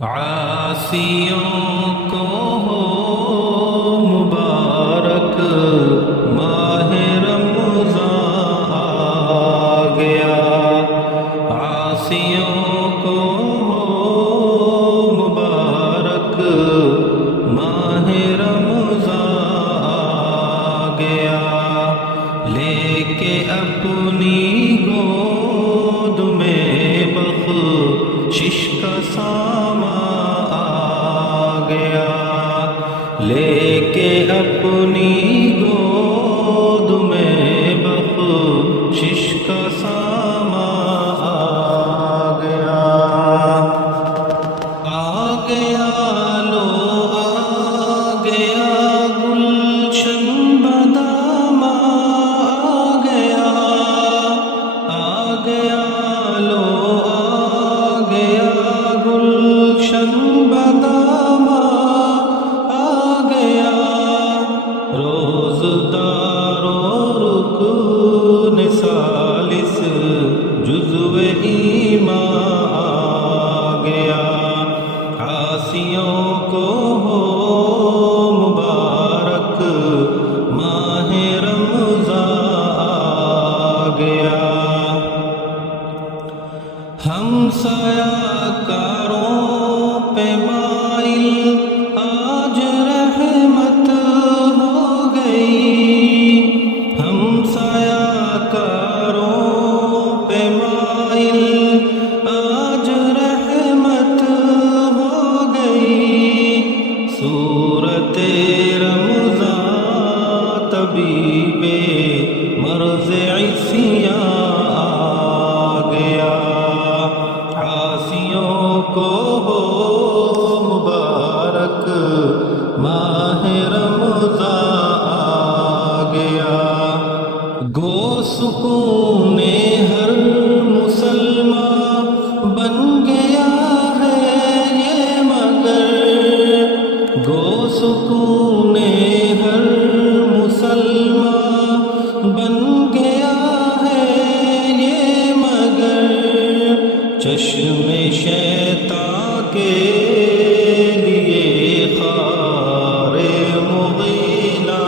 عاصیوں کو ہو مبارک ماہ رمضان آ گیا، عاصیوں کو ہو مبارک ماہ رمضان آ گیا، لے کے اپنی گود میں بخشش کا سامان آ گیا، لے کے اپنی گود میں بخشش کا سامان آ گیا، آ گیا لو آ گیا گلشن بادام آ گیا، آ گیا لو آ گیا گلشن بادام آ گیا، روزدار و رکن ثالث جزو ایمان آ گیا، عاصیوں کو ہو مبارک ماہ رمضان آ گیا، ہمسایہ کاروں پہ مائل آج رحمت ہو گئی، ہمسایہ کاروں پہ مائل آج رحمت ہو گئی، سورت رمضان طبیب مرض عصیاں آ گیا، عاصیوں کو ہو مبارک ماہ رمضان آ گیا، گو سکون ہر مسلمان بن گیا ہے یہ مگر، گو سکون ہر مسلمان بن گیا ہے یہ مگر، چشم شیطان کے لیے خار مغیلہ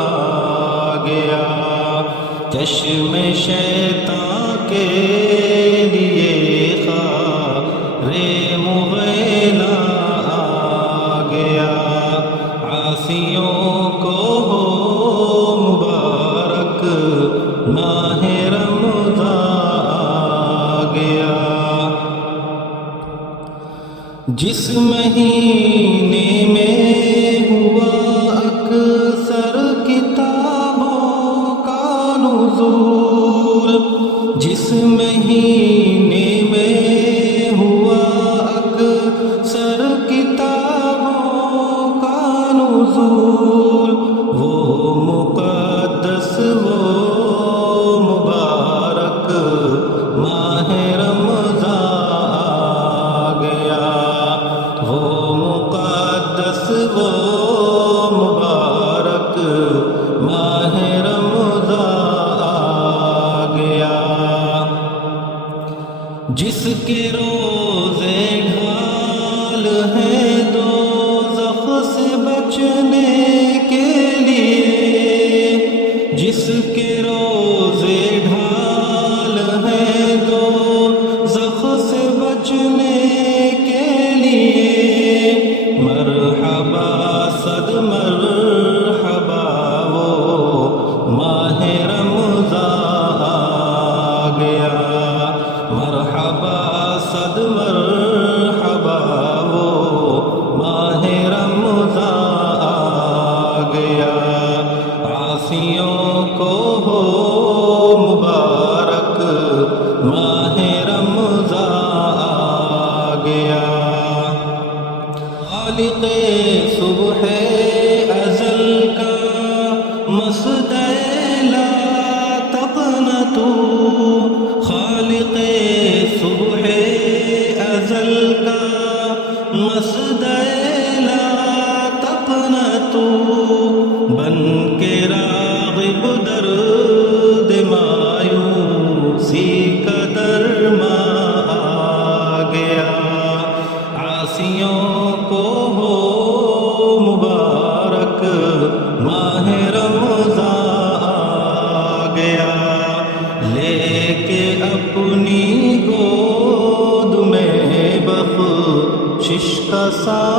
آ گیا، چشم شیطان کے لیے خار مغیلہ آ گیا، عاصیوں کو ہو مبارک ماہ رمضان آ گیا، جس مہینے میں ہوا اکثر کتابوں کا نزول، جس مہینے میں ہوا اکثر کتابوں کا نزول، وہ مقدس وہ مبارک ماہ رمضان آ گیا، وہ مقدس وہ مبارک ماہ رمضان آ گیا، جس کے روزے ڈھال ہیں دوزخ سے بچنے کے لیے، جس کے روزے ڈھال ہیں دوزخ سے بچنے کے لیے، مرحبا صد مرحبا وہ ماہ رمضان آ گیا، مرحبا صد مرحبا وہ ماہ رمضان آ گیا، عاصیوں کو ہو مبارک ماہ رمضان آ گیا، خالق صبح ازل کا مسدع لا تقنطوا، خالق صبح ازل کا مسدع لا تقنطوا، بن کے راغب درد مایوسی کا درما آ گیا، عاصیوں کو ہو مبارک ماہ رمضان آ گیا، لے کے اپنی گود میں بخشش کا سایہ